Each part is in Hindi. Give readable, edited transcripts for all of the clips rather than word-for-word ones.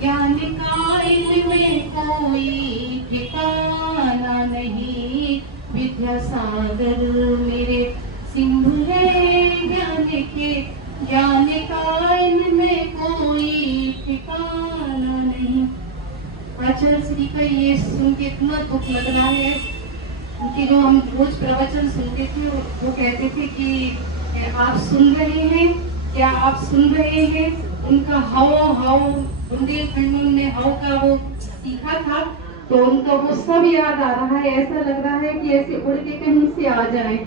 ज्ञान का इनमें कोई ठिकाना नहीं। विद्यासागर मेरे सिंधु है ज्ञान के, ज्ञान का इनमें कोई ठिकाना नहीं। आचार्य श्री का ये सुन के इतना दुख लग रहा है। उनके जो हम रोज प्रवचन सुनते थे वो कहते थे कि आप सुन रहे हैं, क्या आप सुन रहे हैं? उनका हाव बुंदेलखंड में उन्होंने हाव का वो सीखा था, तो उनका वो सब याद आ रहा है। ऐसा लग रहा है कि ऐसे उड़ के कहीं से आ जाए।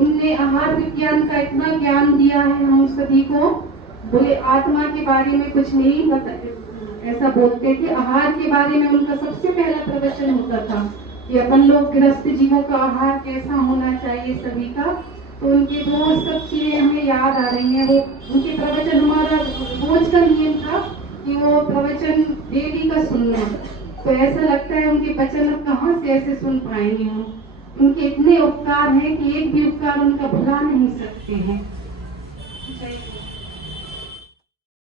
उनने आहार विज्ञान का इतना ज्ञान दिया है हम सभी को। बोले आत्मा के बारे में कुछ नहीं पता, ऐसा बोलते थे। आहार के बारे में उनका सबसे पहला प्रवचन होता था कि अपन लोग गृहस्थ जीवों का आहार कैसा होना चाहिए सभी का। तो उनके वो सब चीजें हमें याद आ रही हैं। वो उनके प्रवचन हमारा रोज का नियम था कि वो प्रवचन डेली का सुनना। तो ऐसा लगता है उनके वचन अब कहाँ से ऐसे सुन पाएंगे हम। उनके इतने उपकार हैं कि एक भी उपकार उनका भुला नहीं सकते हैं।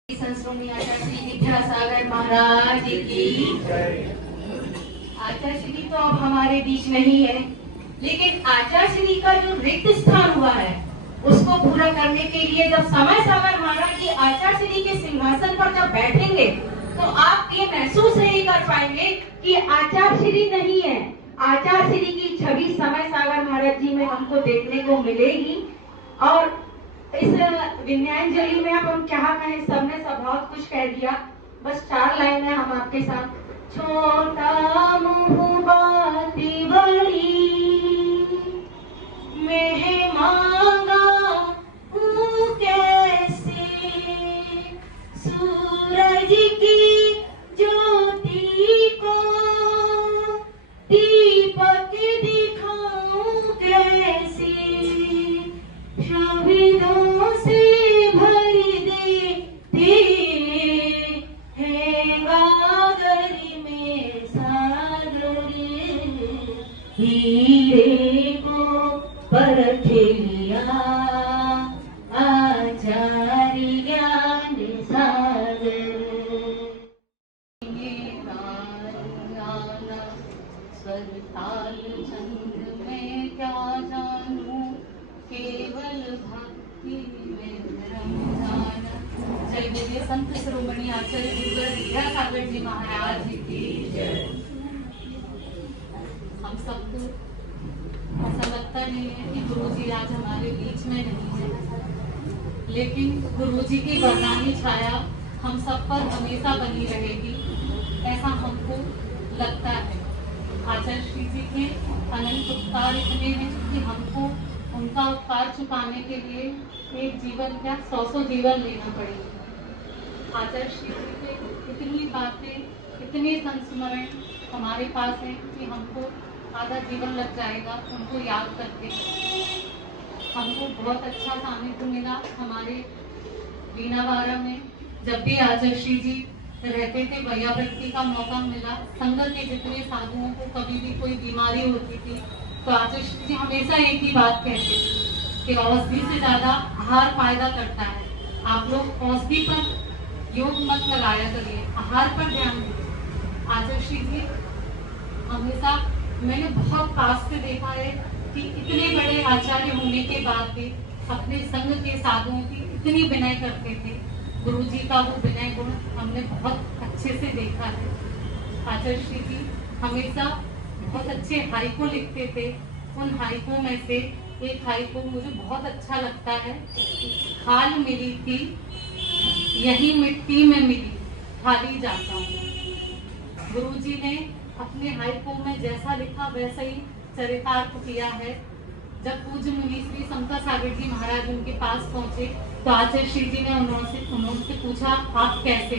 श्री विद्यासागर महाराज की। आचार्य श्री तो अब हमारे बीच नहीं है, लेकिन आचार्य श्री का जो रिक्त स्थान हुआ है उसको पूरा करने के लिए जब समय सागर महाराज जी आचार्य श्री के सिंहासन पर जब बैठेंगे तो आप ये महसूस नहीं कर पाएंगे कि आचार्य श्री नहीं है। आचार्य श्री की छवि समय सागर महाराज जी में हमको देखने को मिलेगी। और इस विनयांजलि में अब हम क्या कहें, सबने सब बहुत कुछ कह दिया। बस 4 लाइनें हम आपके साथ। छोटा मुँह बाती बड़ी, मैं मांगा हूँ कैसे, सूरज की ज्योति को दीपक दिखाऊं कैसे, शब्दों से भर देते हैं गागर में सागर, हीरे को परख लिया आचार्य ज्ञान सागर। स्वर ताल छंद में क्या जानूं, केवल भक्ति में रम जाना। जय बोलिए संत शिरोमणि आचार्य गुरुदेव विद्यासागर जी महाराज की जय। हम सबको ऐसा लगता नहीं है कि गुरुजी आज हमारे बीच में नहीं है, लेकिन गुरुजी की वरदानी छाया हम सब पर हमेशा बनी रहेगी, ऐसा हमको लगता है। आचार्य श्री जी के अनंत उपकार इतने हैं कि हमको उनका उपकार चुकाने के लिए एक जीवन क्या 100 जीवन लेना पड़ेगा। आचार्य श्री जी के इतनी बातें, इतने संस्मरण हमारे पास हैं कि हमको आधा जीवन लग जाएगा उनको याद करके। हमको बहुत अच्छा सानिध्य मिला हमारे वीणावाड़ा में। जब भी आचार्य श्री जी रहते थे, वैयावृत्ति का मौका मिला, संगत के जितने साधुओं को कभी भी कोई बीमारी होती थी तो आचार्य श्री जी हमेशा एक ही बात कहते थे कि औषधि से ज्यादा आहार फायदा करता है। आप लोग औषधि पर योग मत लगाया करिए, आहार पर ध्यान दीजिए। आचार्य श्री जी हमेशा, मैंने बहुत पास से देखा है कि इतने बड़े आचार्य होने के बाद भी अपने संग के साधुओं की इतनी विनय करते थे। गुरु जी का वो विनय गुण हमने बहुत अच्छे से देखा है। आचार्य श्री जी हमेशा बहुत अच्छे हाइको लिखते थे। उन हाइको में से एक हाइको मुझे बहुत अच्छा लगता है। खाल मिली थी यही मिट्टी में मिली, खाली जाता हूँ। गुरु जी ने अपने हाइको में जैसा लिखा वैसा ही चरितार्थ किया है। जब पूज्य मुनि श्री शंकर सागर जी महाराज उनके पास पहुंचे तो आचार्य श्री जी ने उन्होंने पूछा आप कैसे?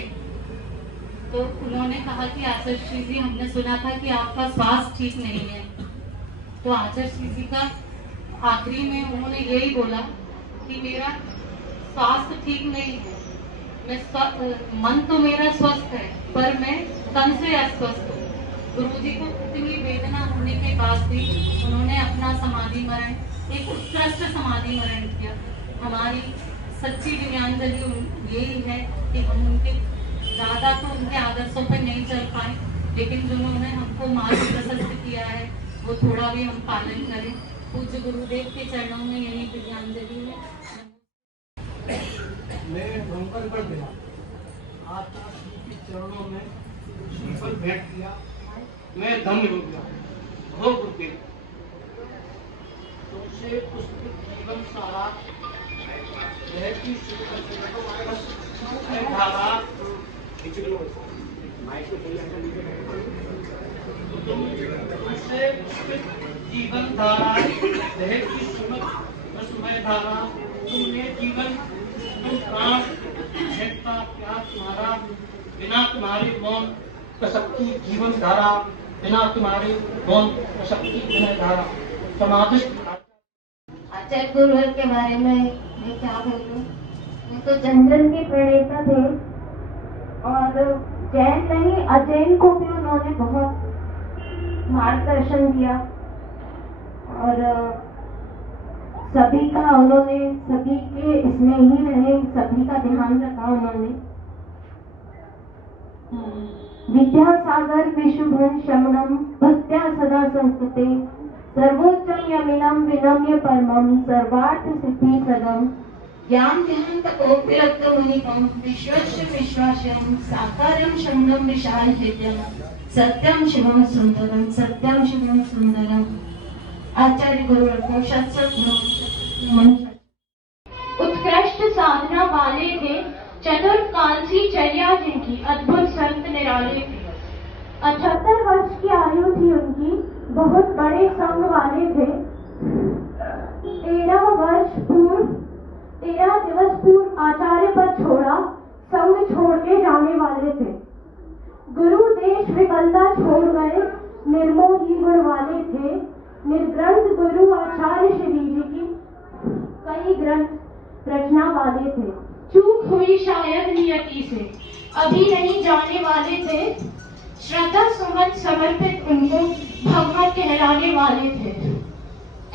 तो उन्होंने कहा कि आचार्य श्री जी हमने सुना था कि आपका स्वास्थ्य ठीक नहीं है। तो आचार्य श्री जी का आखिरी में उन्होंने यही बोला कि मेरा स्वास्थ्य ठीक नहीं है, मैं मन तो मेरा स्वस्थ है पर मैं तन से अस्वस्थ हूँ। गुरु जी को इतनी वेदना होने के बाद भी उन्होंने अपना समाधि मरण, एक उत्कृष्ट समाधि मरण किया। हमारी सच्ची विनयांजलि यही है कि हम उनके ज़्यादा तो उनके आदर्शों पर नहीं चल पाए, लेकिन जिन्होंने हमको मार्ग प्रशस्त किया है वो थोड़ा भी हम पालन करें। पूज्य गुरुदेव के चरणों में यही विद्यांजलि है। मैं भ्रमकर कर दिया, आचार्य श्री के चरणों में श्रीफल भेंट किया, मैं धन्य हो गया। हो गुरुदेव, तुमसे पुस्तक जीवन सारा रहती धारा तुमसे पुस्तक जीवन धारा रहती सुमय धारा, तुमने जीवन तुम प्राण भेंटता प्यार तुम्हारा, बिना तुम्हारे मौन प्रसक्ति जीवन धारा, बिना तुम्हारे मौन प्रसक्ति विनय धारा। समाधिस्थ आचार्य गुरुवर के बारे में मैं क्या बोलूं, ये तो जन के प्रणेता थे और जैन नहीं अजैन को भी उन्होंने बहुत मार्गदर्शन दिया और सभी का उन्होंने सभी के इसमें ही रहे, सभी का ध्यान रखा उन्होंने। विद्यासागर विशुभन शमनम भक्त्या सदा संस्कृते सर्वोच्चम यमिनम विनम्य परमम सर्वार्थ सिद्धि प्रदम ज्ञान ध्यान तपोविरक्त मुनिकम विश्वस्य विश्वासम साकारम शमनम विशाल हृदयम सत्यम शिवम सुंदरम सत्यम शिवम सुंदरम। आचार्य गुरु को शत उत्कृष्ट साधना वाले थे, चतुर कालसी चर्या जिनकी अद्भुत संत निराले थे। 78 वर्ष की आयु थी उनकी, बहुत बड़े संग वाले थे। 13 दिवस पूर्व आचार्य पद छोड़ा, संग छोड़ के जाने वाले थे। गुरु देश विकलता छोड़ गए, निर्मोही गुण वाले थे। निर्ग्रंथ गुरु आचार्य श्री जी की कई ग्रंथ रचना वाले थे। चूक हुई शायद नियति से, अभी नहीं जाने वाले थे। श्रद्धा सुमन समर्पित उनको भगवत कहलाने वाले थे।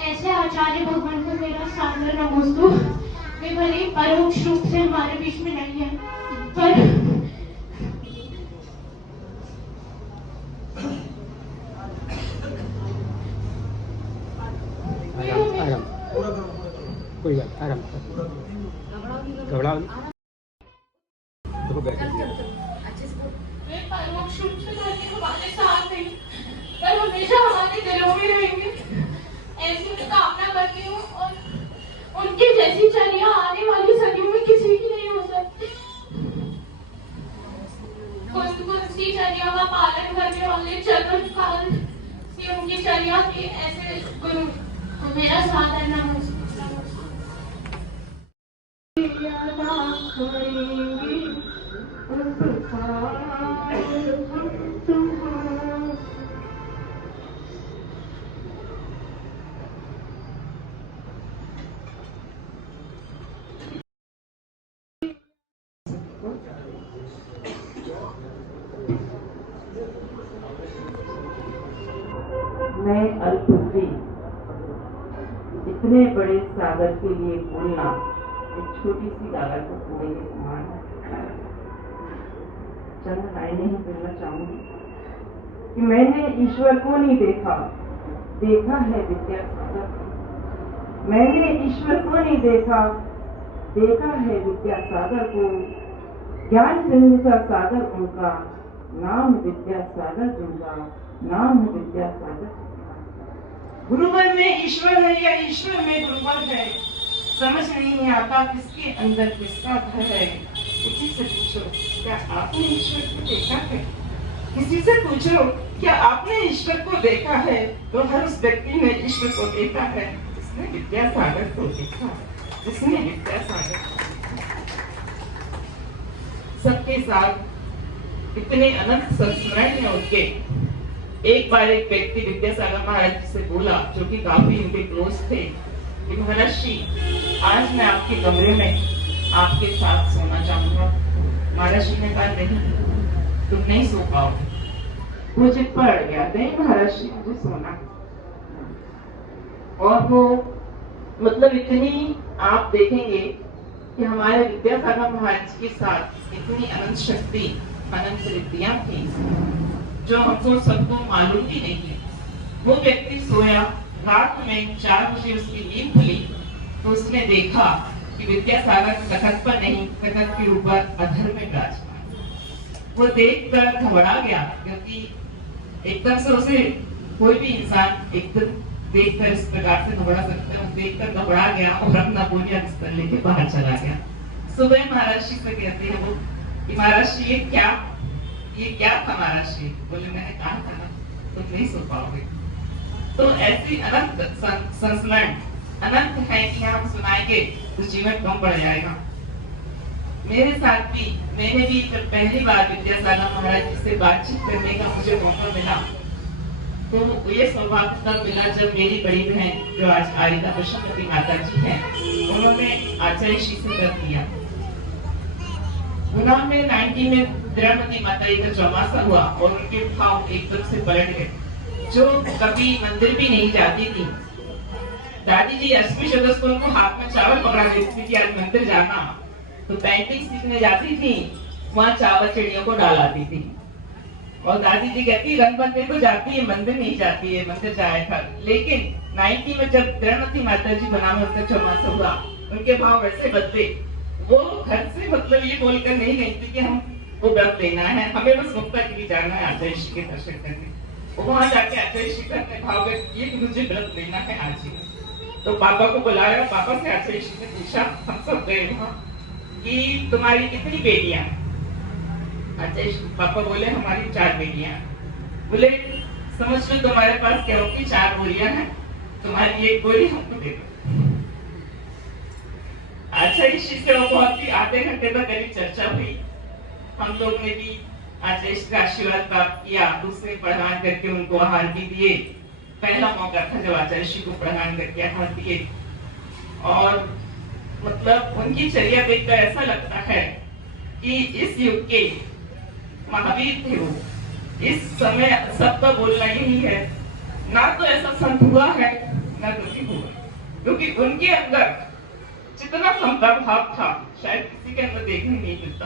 ऐसे आचार्य भगवान को मेरा सादर नमोस्तु। वे भले परोक्ष रूप से हमारे बीच में नहीं है, पर आराम कोई बात आराम घबराओ तो बैठ वे परोक्ष रूप से भले हमारे साथ हैं, पर हमेशा हमारे दिलों में रहेंगे। ऐसी मैं कामना करती हूँ और उनकी जैसी चर्या आने वाली सदियों में किसी की नहीं हो सकती। उनकी चर्या का पालन करने वाले चतुर्काल की उनकी चर्या के ऐसे गुरु मेरा सादर नमस्कार। मैं अल्पी इतने बड़े सागर के लिए बोलना एक छोटी सी गागर को पूरे के समान है। चंद लाइनें ही बोलना चाहूंगी कि मैंने ईश्वर को नहीं देखा, देखा है विद्यासागर को। मैंने ईश्वर को नहीं देखा, देखा है विद्यासागर को। ज्ञान सिंधु सा सागर उनका, नाम विद्यासागर जिनका, नाम विद्यासागर। गुरुवर में ईश्वर है या ईश्वर में गुरुवर है, समझ नहीं आता किसके अंदर किसका घर है। किसी से पूछो क्या आपने ईश्वर को देखा है, किसी से पूछो क्या आपने ईश्वर को देखा है, तो हर उस व्यक्ति ने ईश्वर को देखा है जिसने विद्यासागर को देखा, जिसने विद्यासागर सबके साथ इतने अनंत संस्मरण है उनके। एक बार एक व्यक्ति विद्यासागर महाराज जी से बोला, जो कि काफी उनके क्लोज थे, कि महाराज जी आज मैं आपके कमरे में आपके साथ सोना चाहूंगा। महाराज जी ने कहा नहीं, तुम नहीं सो पाओगे। मुझे पड़ गया नहीं महाराज जी, मुझे सोना। और वो मतलब इतनी आप देखेंगे कि हमारे विद्यासागर महाराज के साथ इतनी अनंत शक्ति अनंत रिद्धियां थी जो हमको सबको मालूम ही नहीं। वो व्यक्ति सोया, रात में 4 बजे उसकी नींद खुली तो उसने देखा कि विद्यासागर तखत पर नहीं, तखत के ऊपर अधर में विराजमान। वो देखकर घबरा गया, क्योंकि एकदम से उसे कोई भी इंसान एकदम देखकर इस प्रकार से घबरा सकता है। देखकर घबरा गया और अपना बोलिया बिस्तर लेके बाहर चला गया। सुबह महाराज जी से कहते हैं वो कि महाराज जी ये क्या था महाराज जी? बोले मैंने कहा था ना तुम नहीं सो पाओगे। तो ऐसी अनंत संस्मरण अनंत है कि हम सुनाएंगे तो जीवन कम बढ़ जाएगा। मेरे साथ भी मैंने भी जब पहली बार विद्यासागर महाराज जी से बातचीत करने का मुझे मौका मिला तो ये सौभाग्य तब मिला जब मेरी बड़ी बहन जो आज आरिदा पशुपति माता जी है, उन्होंने आचार्य श्री से कर दिया। उन्होंने में 90 में द्रौपदी माता जी का चौमासा हुआ और उनके भाव एकदम से पलट गए। जो कभी मंदिर भी नहीं जाती थी, दादी जी अष्टमी सदस्य को उनको हाथ में चावल पकड़ा देती थी कि आज मंदिर जाना, तो पेंटिंग सीखने जाती थी, वहाँ चावल चिड़ियों को डालाती थी। और दादी जी कहती रंग मंदिर को जाती है, मंदिर नहीं जाती है, मंदिर जाया था। लेकिन 90 में जब द्रौपदी माता जी बना में उनका चौमासा हुआ, उनके भाव वैसे बदले। वो घर से मतलब ये बोलकर नहीं गई थी कि हम वो व्रत लेना है, हमें बस मुक्ता के लिए जाना है आचार्य श्री के दर्शन करने। वहां जाके आचार्य श्री ने भाव व्यक्त किए कि मुझे व्रत लेना है आज ही। तो पापा को बुलाया, पापा से आचार्य श्री ने पूछा, हम सब गए वहां कि तुम्हारी कितनी बेटियां? आचार्य पापा बोले हमारी 4 बेटियां। बोले समझ लो तुम्हारे पास गेहूं की 4 बोरियां हैं, तुम्हारी 1 बोरी हमको दे दो। आचार्य श्री से वो बहुत ही आधे घंटे तक करीब चर्चा हुई। हम लोग ने भी आचार्य श्री का आशीर्वाद प्राप्त किया, दूसरे प्रणाम करके उनको आहार भी दिए। पहला मौका था जब आचार्य श्री को प्रणाम करके आहार दिए। और मतलब उनकी चर्या देखकर ऐसा लगता है कि इस युग के महावीर थे वो। इस समय सबका बोलना यही है, ना तो ऐसा संत हुआ है ना कभी हुआ, क्योंकि उनके अंदर जितना क्षमता भाव था शायद किसी के अंदर देखने नहीं मिलता।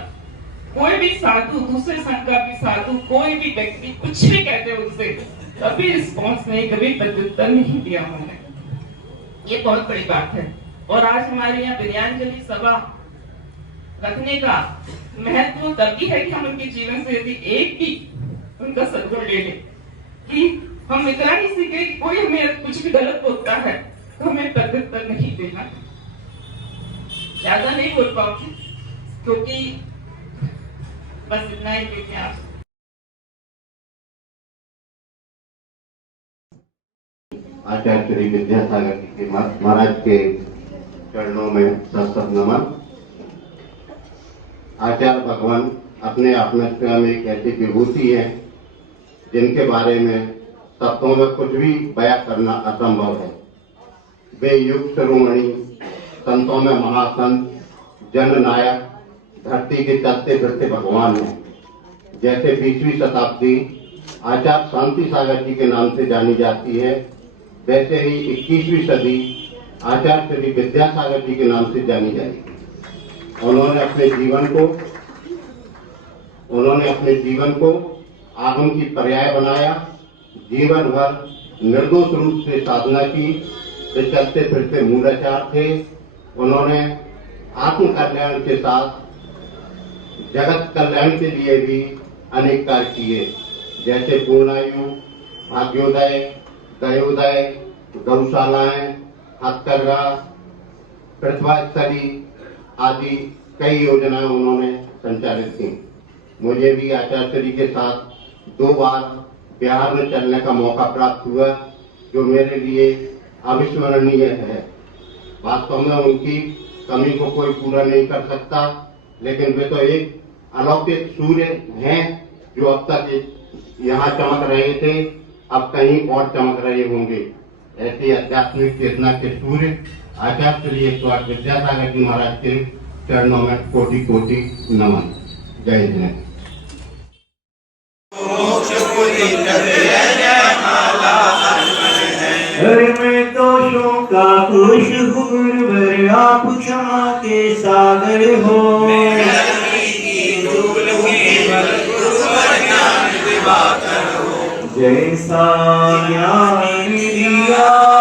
कोई भी साधु, दूसरे संघ का भी साधु, कोई भी व्यक्ति कुछ भी कहते उनसे कभी रिस्पॉन्स नहीं, कभी प्रत्युत्तर नहीं दिया उन्होंने। ये बहुत बड़ी बात है। और आज हमारे यहाँ विद्यांजलि सभा रखने का महत्व तभी है कि हम उनके जीवन से यदि एक भी उनका सद्गुण ले लें, कि हम इतना ही सीखे कि कोई हमें कुछ भी गलत बोलता है तो हमें प्रत्युत्तर नहीं देना। ज्यादा नहीं बोल पाऊंगी क्योंकि बस इतना ही लेके आप आचार्य श्री विद्यासागर जी के महाराज के चरणों में सशक्त नमन। आचार्य भगवान अपने आप में स्वयं एक ऐसी विभूति है जिनके बारे में शब्दों में कुछ भी बयां करना असंभव है। वे युग शिरोमणि, संतों में महासंत, जननायक, धरती के चलते फिरते भगवान हैं। जैसे 20वीं शताब्दी आचार्य शांति सागर जी के नाम से जानी जाती है, वैसे ही 21वीं सदी आचार्य श्री विद्यासागर जी के नाम से जानी जाएगी। उन्होंने अपने जीवन को आगम की पर्याय बनाया, जीवन भर निर्दोष रूप से साधना की, वे चलते फिरते मूलाचार थे। उन्होंने आत्म कल्याण के साथ जगत कल्याण के लिए भी अनेक कार्य किए, जैसे पूर्णायु, भाग्योदय, दयोदय, गौशालाएं, हथकरघा, प्रतिभास्थली आदि कई योजनाएं उन्होंने संचालित की। मुझे भी आचार्य श्री के साथ 2 बार बिहार में चलने का मौका प्राप्त हुआ, जो मेरे लिए अविस्मरणीय है। वास्तव में उनकी कमी को कोई पूरा नहीं कर सकता, लेकिन वे तो एक अलौकिक सूर्य हैं जो अब तक यहाँ चमक रहे थे, अब कहीं और चमक रहे होंगे। ऐसी आध्यात्मिक चेतना के सूर्य आचार्य श्री स्वामी विद्यासागर जी महाराज के चरणों में कोटि कोटि नमन। जय हिंद। में दोषों का खुश गुरुवर, आप क्षमा के सागर हो। जैसा ज्ञान दिया